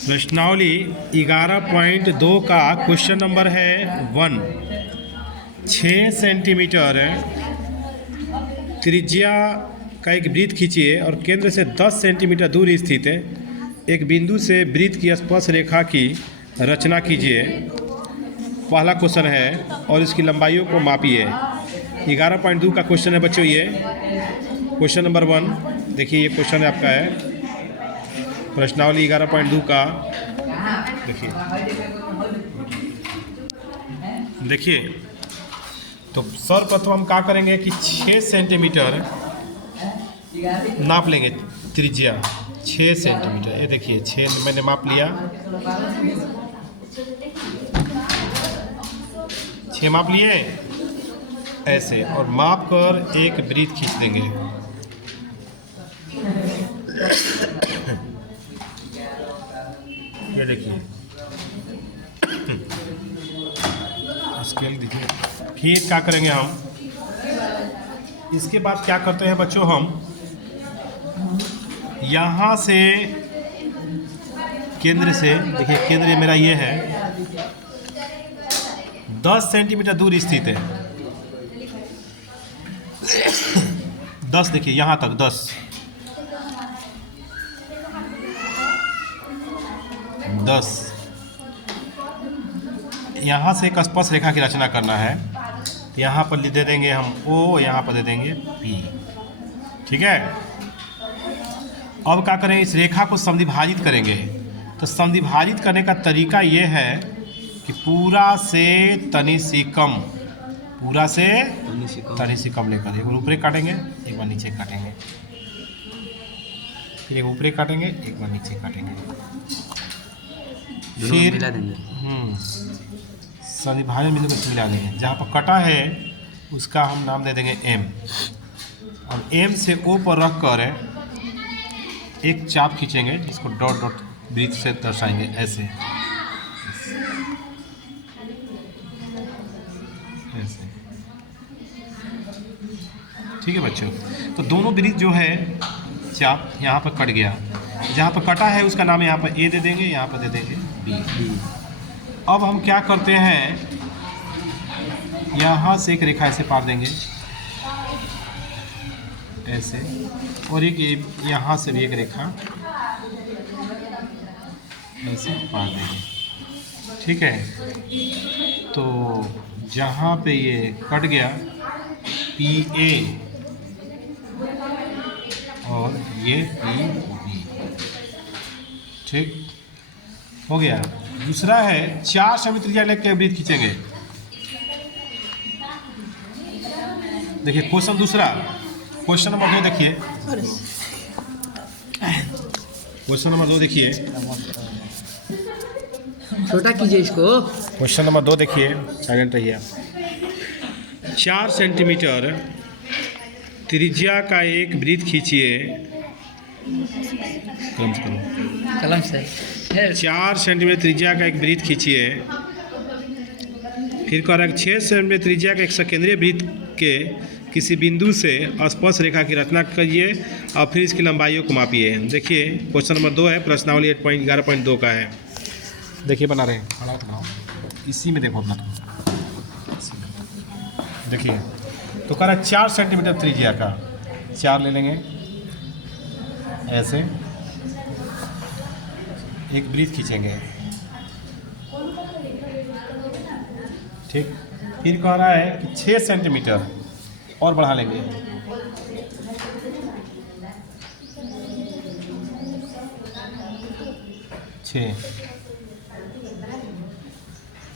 प्रश्नावली 11.2 का question number है 1। 6 सेंटीमीटर त्रिज्या का एक वृत्त खींचिए और केंद्र से 10 सेंटीमीटर दूर स्थित एक बिंदु से वृत्त की स्पर्श रेखा की रचना कीजिए। पहला क्वेश्चन है और इसकी लंबाइयों को मापिए। 11.2 का क्वेश्चन है बच्चों। ये क्वेश्चन नंबर 1 देखिए, ये क्वेश्चन आपका है प्रश्नावली 11.2 का। देखिए तो सर्वप्रथम हम क्या करेंगे कि 6 सेंटीमीटर नाप लेंगे त्रिज्या। 6 सेंटीमीटर, ये देखिए 6 मैंने माप लिया, 6 माप लिए ऐसे, और माप कर एक वृत्त खींच देंगे। ये देखिए स्केल देखिए। फिर क्या करेंगे हम, इसके बाद क्या करते हैं बच्चों, हम यहाँ से केंद्र से, देखिए केंद्र मेरा ये है, 10 सेंटीमीटर दूर स्थित है। 10 देखिए यहाँ तक 10 यहाँ से एक स्पर्श रेखा की रचना करना है। यहाँ पर दे देंगे हम O, यहाँ पर दे देंगे P। ठीक है। अब क्या करें, इस रेखा को समद्विभाजित करेंगे। तो समद्विभाजित करने का तरीका ये है कि पूरा से तनी सी कम लेकर एक बार ऊपरी काटेंगे, एक बार नीचे काटेंगे, फिर एक ऊपरी काटेंगे, एक बार नीचे काटेंगे, फिर मिला देंगे। समद्विभाजन बिंदु को मिला देंगे। जहाँ पर कटा है उसका हम नाम दे देंगे M, और M से O पर रख कर एक चाप खींचेंगे जिसको डॉट डॉट वृत्त से दर्शाएंगे ऐसे ऐसे। ठीक है बच्चों। तो दोनों वृत्त जो है चाप यहाँ पर कट गया, जहाँ पर कटा है उसका नाम यहाँ पर A दे देंगे, यहाँ पर दे देंगे B। अब हम क्या करते हैं, यहाँ से एक रेखा ऐसे पार देंगे ऐसे, और एक यहाँ से भी एक रेखा ऐसे पार देंगे। ठीक है। तो जहाँ पे ये कट गया PA और ये PB, ठीक हो गया। दूसरा है 4 सेंटीमीटर त्रिज्या लेकर वृत्त खींचेंगे। देखिए क्वेश्चन दूसरा, क्वेश्चन नंबर 2 देखिए, क्वेश्चन नंबर 2 देखिए, छोटा कीजिए इसको। क्वेश्चन नंबर 2 देखिए, साइलेंट रहिए। 4 सेंटीमीटर त्रिज्या का एक वृत्त खींचिए। कलम से 4 सेंटीमीटर त्रिज्या का एक वृत्त खींचिए। फिर कह रहा है 6 सेंटीमीटर त्रिज्या का एक सकेंद्रीय वृत्त के किसी बिंदु से स्पर्श रेखा की रचना करिए और फिर इसकी लंबाइयों को मापिए। देखिए क्वेश्चन नंबर 2 है, प्रश्नावली 11.2 का है। देखिए बना रहे हैं, इसी में देखो अपना। देखिए तो कह रहा है 4 सेंटीमीटर त्रिज्या का, 4 ले लेंगे ऐसे, एक वृत्त खींचेंगे। ठीक। फिर कह रहा है कि 6 सेंटीमीटर और बढ़ा लेंगे,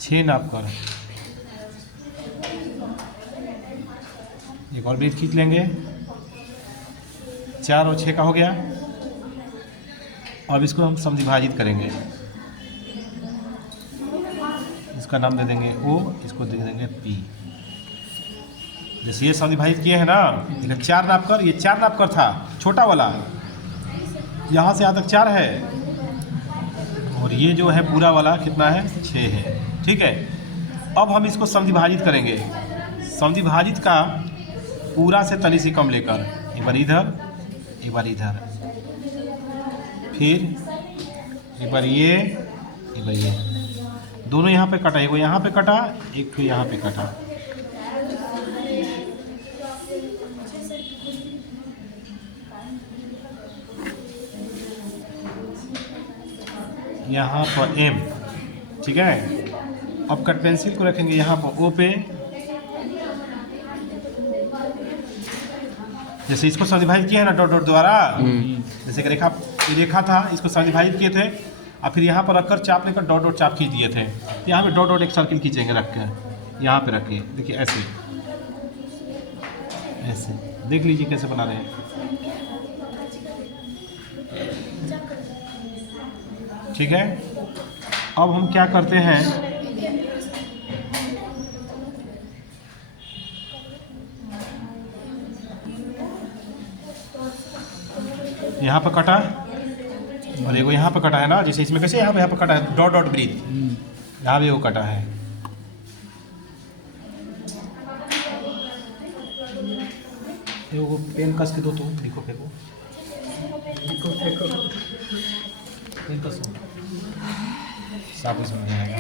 6 नाप कर एक और वृत्त खींच लेंगे। 4 और 6 का हो गया। अब इसको हम समद्विभाजित करेंगे। इसका नाम दे देंगे O, इसको दे देंगे P। जैसे ये समद्विभाजित किए हैं ना, देखिए 4 नाप कर, ये 4 नाप कर था छोटा वाला, यहाँ से यहाँ तक 4 है, और ये जो है पूरा वाला कितना है, 6 है। ठीक है। अब हम इसको समद्विभाजित करेंगे। समद्विभाजित का पूरा से तनी से कम लेकर एक बार इधर, एक बार इधर, फिर एक बार ये, एक बार ये, दोनों यहाँ पे कटा, एक वो यहाँ पे कटा, एक तो यहाँ पे कटा। यहाँ पर M, ठीक है। अब कट पेंसिल को रखेंगे यहाँ पर O पे, जैसे इसको सबडिवाइड किया है ना डॉट डॉट द्वारा, जैसे कि रेखा था, इसको सबडिवाइड किए थे और फिर यहाँ पर रखकर चाप लेकर डॉट डॉट चाप खींच दिए थे। यहाँ पे डॉट डॉट एक सर्किल खींचेंगे रख कर, यहाँ पे रख के देखिए ऐसे ऐसे, देख लीजिए कैसे बना रहे हैं। ठीक है, अब हम क्या करते हैं, यहाँ पर कटा और एगो यहाँ पर कटा है ना, जैसे इसमें कैसे यहाँ पे कटा है डॉट डॉट ब्रीथ, यहाँ भी वो कटा है। वो पेन कस के दो तो लिखो फेंको, पेन कस साफ ही समझ आएगा।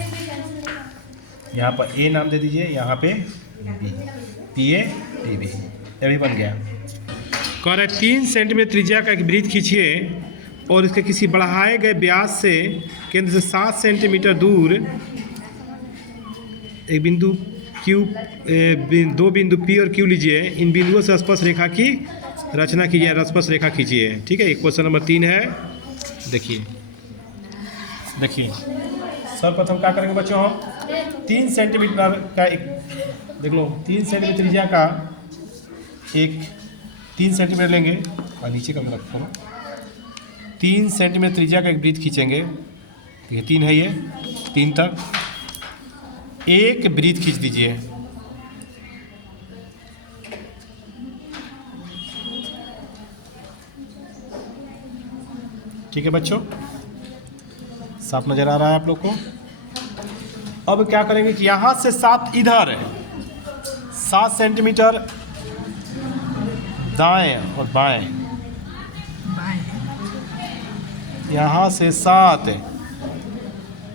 यहाँ पर ए नाम दे दीजिए, यहाँ पे B, P A T B, ये भी बन गया। कह रहे 3 सेंटीमीटर त्रिज्या का एक वृत्त खींचिए और इसके किसी बढ़ाए गए व्यास से केंद्र से 7 सेंटीमीटर दूर एक बिंदु Q, 2 बिंदु P और Q लीजिए। इन बिंदुओं से स्पर्श रेखा की रचना कीजिए, स्पर्श रेखा खींचिए। ठीक है, क्वेश्चन नंबर 3 है। देखिए देखिए, सर्वप्रथम क्या करेंगे बच्चों, हम 3 सेंटीमीटर का एक, देख लो 3 सेंटीमीटर त्रिज्या का एक 3 सेंटीमीटर लेंगे और नीचे का मैं रखता हूँ, 3 सेंटीमीटर त्रिज्या का एक वृत्त खींचेंगे। ये 3 है, ये 3 तक एक वृत्त खींच दीजिए। ठीक है बच्चों, साफ नजर आ रहा है आप लोग को। अब क्या करेंगे कि यहाँ से 7 इधर, 7 सेंटीमीटर दाएं और बाएं, यहाँ से 7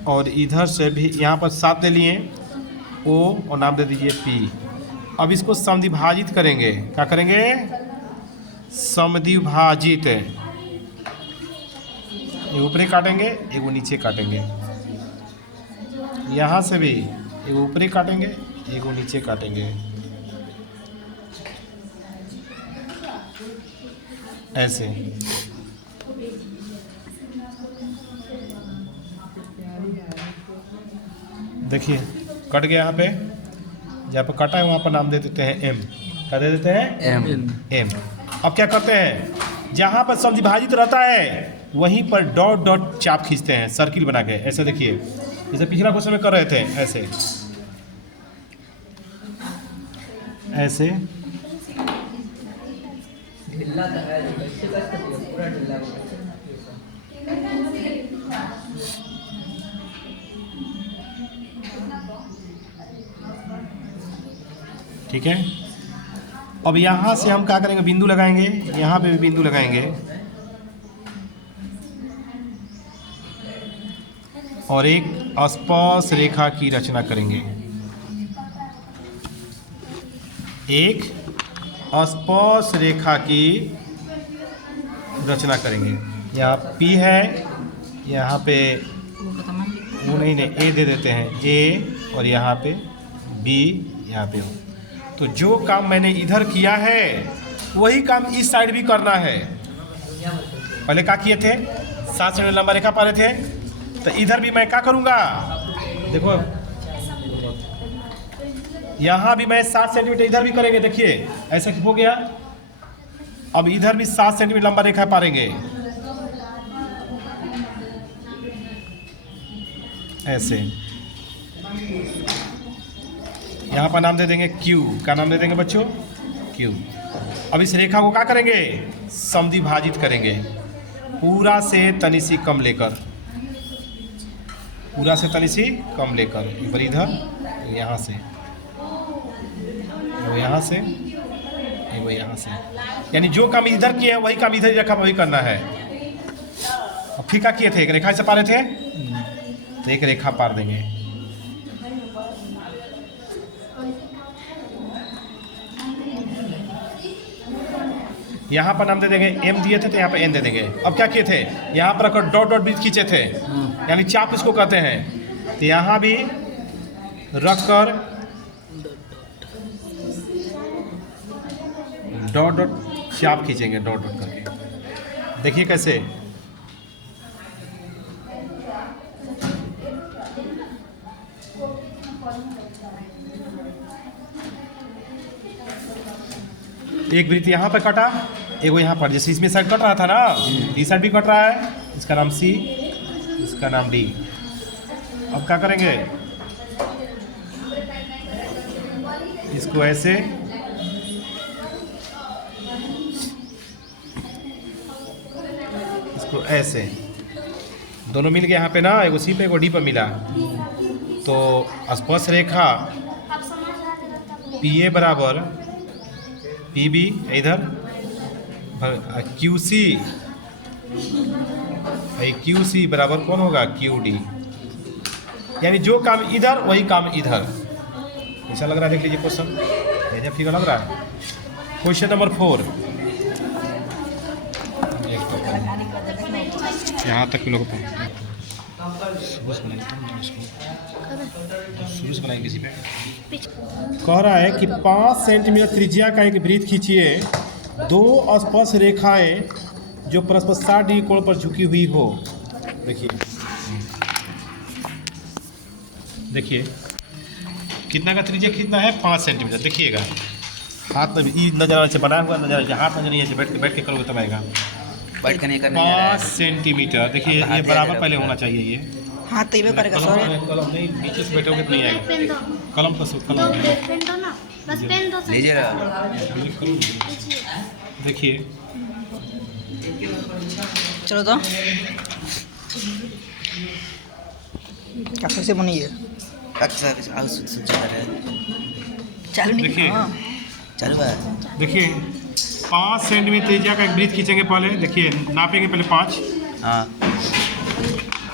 और इधर से भी यहाँ पर 7 ले लिए, O और नाम दे दीजिए P। अब इसको समद्विभाजित करेंगे। क्या करेंगे, समद्विभाजित। एक ऊपरी काटेंगे, एक वो नीचे काटेंगे। यहाँ से भी एक ऊपरी काटेंगे, एक वो नीचे काटेंगे, ऐसे। देखिए कट गया, यहाँ पे जहाँ पर कटा है वहाँ पर नाम दे देते हैं M। क्या दे देते हैं, M। अब क्या करते हैं, जहाँ पर समद्विभाजित रहता है वहीं पर डॉट डॉट चाप खींचते हैं, सर्किल बना के। ऐसे देखिए, जैसे पिछला क्वेश्चन में कर रहे थे, ऐसे ऐसे। ठीक है, अब यहाँ से हम क्या करेंगे, बिंदु लगाएंगे, यहाँ पे भी बिंदु लगाएंगे और एक स्पर्श रेखा की रचना करेंगे। एक स्पर्श रेखा की रचना करेंगे। यहाँ P है, यहाँ पे वो नहीं A दे देते हैं, A और यहाँ पे B, यहाँ पे O। तो जो काम मैंने इधर किया है वही काम इस साइड भी करना है। पहले क्या किए थे, 7 सेंटीमीटर लंबा रेखा पा रहे थे, तो इधर भी मैं क्या करूँगा, देखो यहाँ भी मैं 7 सेंटीमीटर इधर भी करेंगे। देखिए ऐसे हो गया। अब इधर भी 7 सेंटीमीटर लंबा रेखा पारेंगे, ऐसे। यहाँ पर नाम दे देंगे Q। क्या नाम दे देंगे बच्चों, Q। अब इस रेखा को क्या करेंगे, समद्विभाजित करेंगे, पूरा से तनी सी कम लेकर, पूरा से तनी सी कम लेकर। एक बार इधर, यहाँ से, वो यहाँ से, वो यहाँ से। यानी जो काम इधर किया है वही काम इधर ही रखा, वही करना है। अब फीका किए थे, एक रेखा से पारे थे, तो एक रेखा पार देंगे। यहाँ पर नाम दे देंगे, एम दिए थे तो यहाँ पर एन दे देंगे। अब क्या किए थे, यहाँ पर रखकर डॉट डॉट बीच खींचे थे, यानी चाप इसको कहते हैं। तो यहाँ भी रखकर डॉट डॉट चाप खींचेंगे, डॉट डॉट करके। देखिए कैसे, एक वृत्त यहाँ पर कटा, एक वो यहाँ पर, जैसे इसमें साइड कट रहा था ना, इस साइड भी कट रहा है। इसका नाम सी, इसका नाम डी। अब क्या करेंगे, इसको ऐसे, इसको ऐसे, दोनों मिल गए यहाँ पे ना, एगो सी पे एगो डी पर मिला। तो स्पर्श रेखा पी ए बराबर पी बी, इधर क्यू सी, क्यू सी बराबर कौन होगा, क्यू डी। यानी जो काम इधर वही काम इधर। ऐसा लग रहा है, देख लीजिए क्वेश्चन, ऐसा फिगर लग रहा है। क्वेश्चन नंबर 4, यहाँ तक लोग किसी पे कह रहा है कि 5 सेंटीमीटर त्रिज्या का एक वृत्त खींचिए, 2 स्पर्श रेखाएं जो परस्पर 60 डिग्री कोण पर झुकी हुई हो। देखिए देखिए कितना का त्रिज्या कितना है, 5 सेंटीमीटर। देखिएगा हाथ में भी नजर आने से बना हुआ, नजर आने से हाथ नजर नहीं है, बैठ के करोगे तब आएगा। बैठ के नहीं करना, 5 सेंटीमीटर। देखिए ये बराबर पहले होना चाहिए, ये हाथ तैबे करेगा। सॉरी कलम नहीं, नीचे से बैठोगे तो नहीं आएगा। कलम पर कलम पेन दो ना, बस पेन दो। लीजिए, देखिए चलो तो कैसे से बनी है। अच्छा चालू नहीं, देखिए चालू है। देखिए 5 सेंटीमीटर त्रिज्या का एक वृत्त खींचेंगे पहले। देखिए नापेंगे पहले 5। हाँ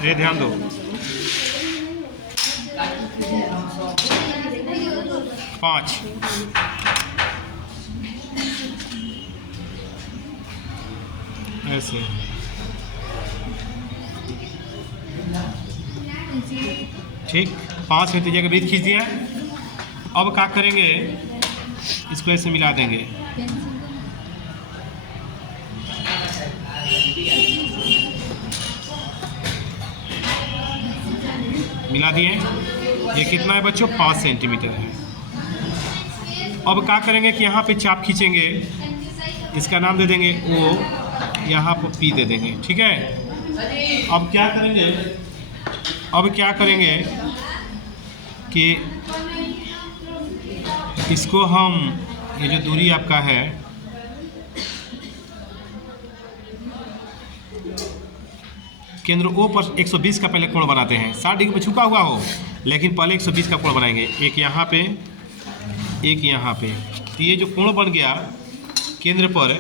ये ध्यान दो, 5। ऐसे ठीक, 5 सेंटीमीटर त्रिज्या का वृत्त खींच दिया। अब क्या करेंगे, इसको ऐसे मिला देंगे। मिला दिए। ये कितना है बच्चों, 5 सेंटीमीटर है। अब क्या करेंगे कि यहाँ पे चाप खींचेंगे, इसका नाम दे देंगे ओ, यहाँ पर पी दे देंगे। ठीक है, अब क्या करेंगे, कि इसको हम, ये जो दूरी आपका है, केंद्र ओ पर 120 का पहले कोण बनाते हैं। 60 डिग्री में झुका हुआ हो, लेकिन पहले 120 का कोण बनाएंगे। एक यहाँ पे, एक यहाँ पे। तो ये जो कोण बन गया केंद्र पर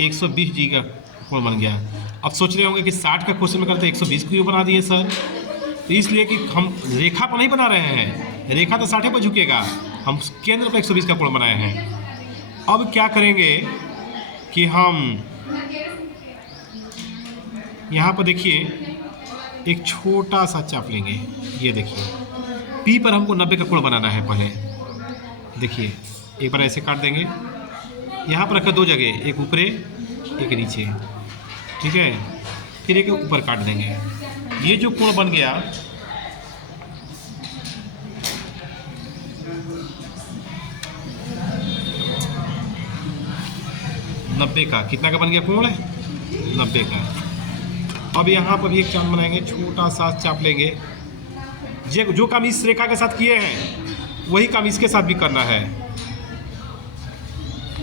120 डिग्री का कोण बन गया। अब सोच रहे होंगे कि 60 का क्वेश्चन में करते 120 क्यों बना दिए सर। तो इसलिए कि हम रेखा पर नहीं बना रहे हैं, रेखा तो 60 पर झुकेगा, हम केंद्र पर 120 का कोण बनाए हैं। अब क्या करेंगे कि हम यहाँ पर देखिए एक छोटा सा चाप लेंगे। ये देखिए पी पर हमको 90 का कोण बनाना है पहले। देखिए एक बार ऐसे काट देंगे, यहाँ पर रखकर 2 जगह, एक ऊपरे एक नीचे। ठीक है, फिर एक ऊपर काट देंगे। ये जो कोण बन गया, नब्बे का, कितना का बन गया कोण, 90 का। अब यहाँ पर भी एक चाप बनाएंगे, छोटा सा चाप लेंगे। जो काम इस रेखा के साथ किए हैं वही काम इसके साथ भी करना है।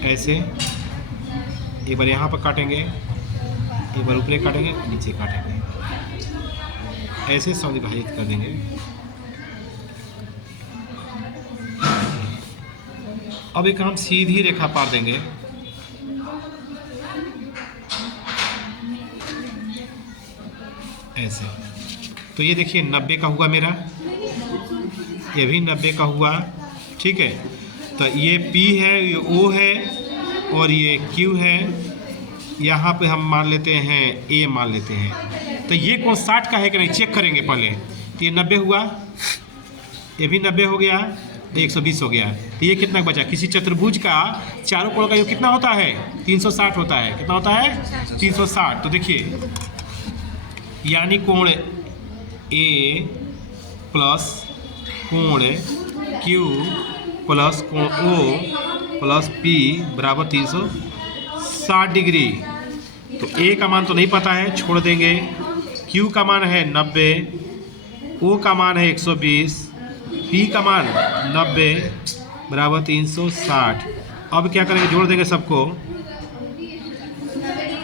ऐसे एक बार यहाँ पर काटेंगे, एक बार ऊपर काटेंगे, नीचे काटेंगे, ऐसे संविभाजित कर देंगे। अब एक हम सीधी रेखा पार देंगे। से। तो ये देखिए 90 का हुआ मेरा, ये भी 90 का हुआ, ठीक है। तो ये P है, ये O है और ये Q है। यहाँ पे हम मान लेते हैं A मान लेते हैं। तो ये कौन 60 का है कि नहीं चेक करेंगे पहले। तो ये 90 हुआ, ये भी 90 हो गया, तो 120 हो गया। तो ये कितना बचा? किसी चतुर्भुज का चारों कोण का योग कितना होता है? 360 होता है। कितना होता है? 360। तो देखिए यानी कोण A प्लस कोण Q प्लस कोण O प्लस P बराबर 360 डिग्री। तो A का मान तो नहीं पता है, छोड़ देंगे। Q का मान है 90, O का मान है 120, P का मान 90 बराबर 360। अब क्या करेंगे? जोड़ देंगे सबको।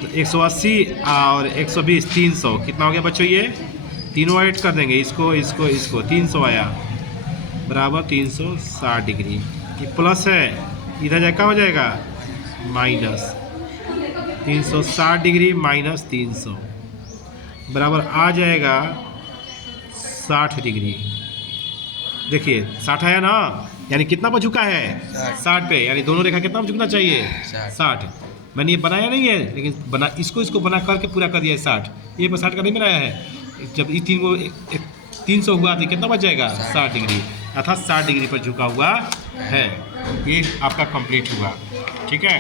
तो 180 और 120 300 कितना हो गया बच्चों? ये तीनों ऐड कर देंगे, इसको इसको इसको 300 आया बराबर 360 डिग्री। ये प्लस है, इधर जाए क्या हो जाएगा? माइनस 360 डिग्री माइनस 300 बराबर आ जाएगा 60 डिग्री। देखिए 60 आया ना, यानी कितना पर झुका है? 60 पे। यानी दोनों रेखा कितना पर झुकना चाहिए? 60। मैंने ये बनाया नहीं है, लेकिन इसको बना करके पूरा कर दिया है 60। ये पर 60 का नहीं बनाया है। जब ये 300 हुआ तो कितना बच जाएगा? 60 डिग्री, अर्थात 60 डिग्री पर झुका हुआ है। ये आपका कंप्लीट हुआ, ठीक है।